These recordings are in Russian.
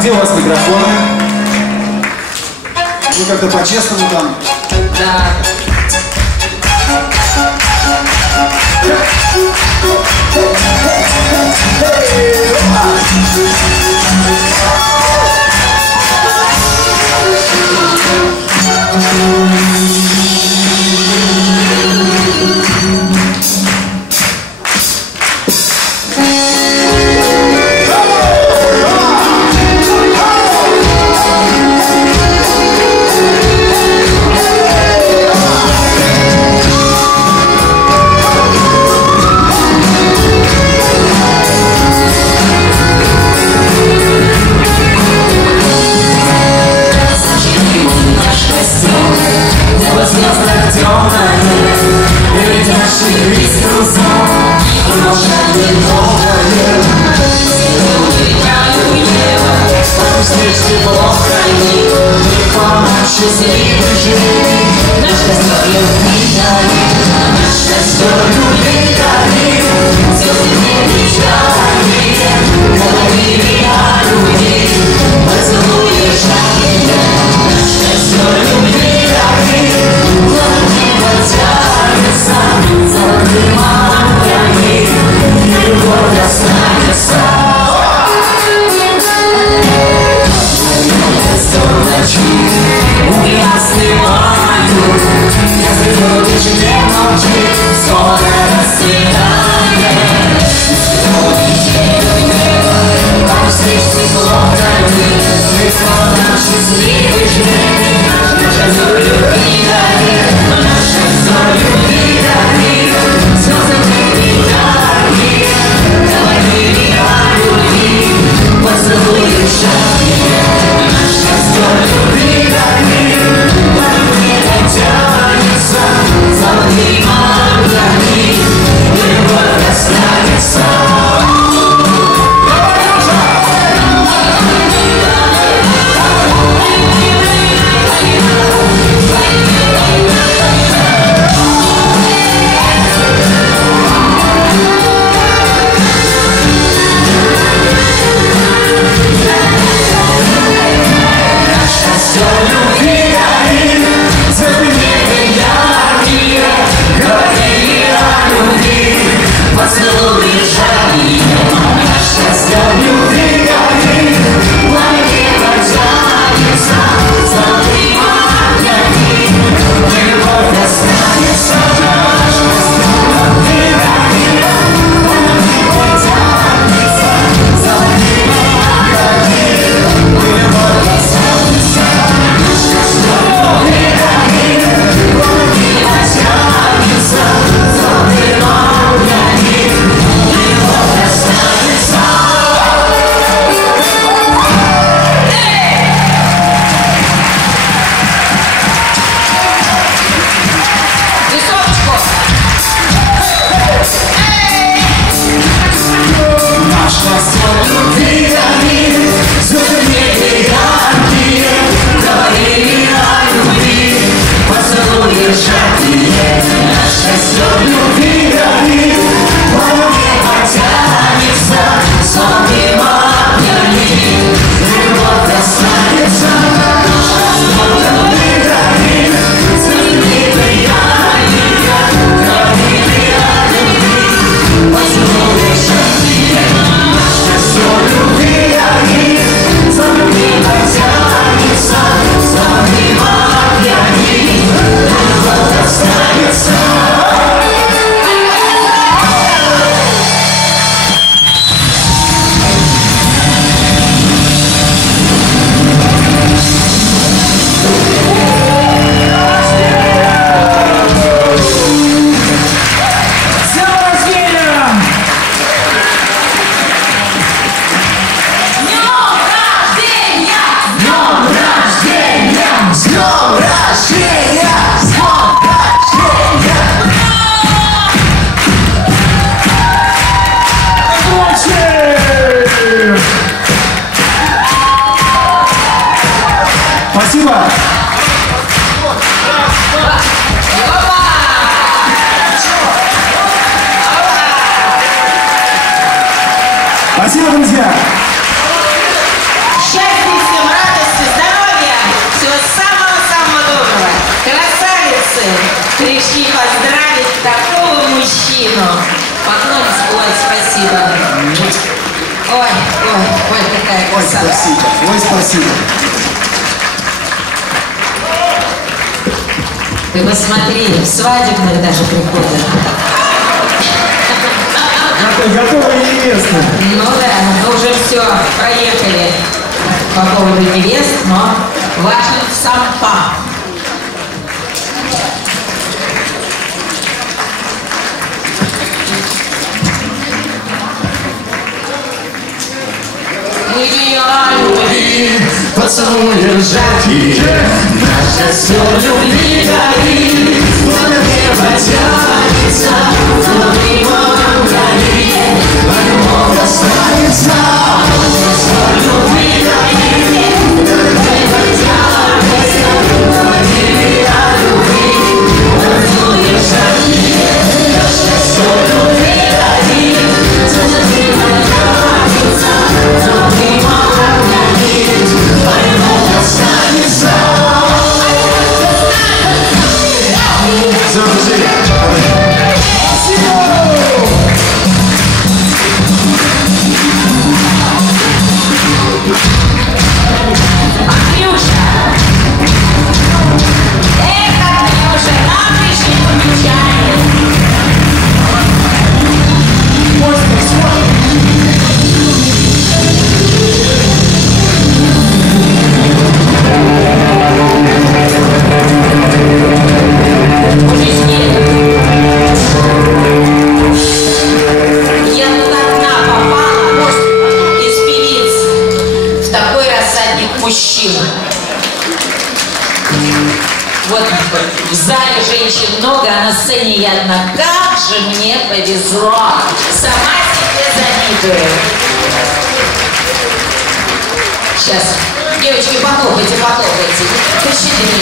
где у вас микрофоны? Ну как-то по-честному там. Да. Спасибо. Спасибо, друзья. Поклонись. Ой, спасибо. Ой, какая красота. Ой, спасибо. Ой, спасибо. Ты посмотри, в свадебных даже приходят. Готовая невеста. Ну да, мы уже все, проехали по поводу невест, но важен сам факт. Поцелуй ржаки, наше все любви горит, пламя небо тянется, внутри горит, огонь останется, все любви горит, небо тянется, говорили о любви, поцелуй ржаки, наше все любви горит, внутри тянется, внутри горит. Мужчин. Вот в зале женщин много, а на сцене я одна. Как же мне повезло. Сама себе завидую. Сейчас. Девочки, похлопайте, похлопайте. Пощади.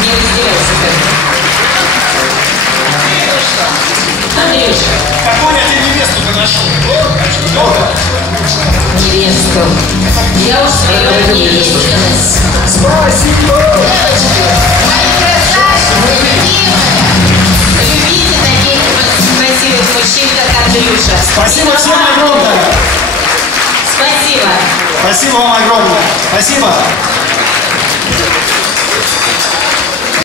Не раздевайся, Андрюша. Какую я тебе невесту нашел? Невесту. Я уж свою не виделась. Спасибо! Любите таких красивых мужчин, как Андрюша. Спасибо всем огромное! Спасибо. Спасибо вам огромное! Спасибо!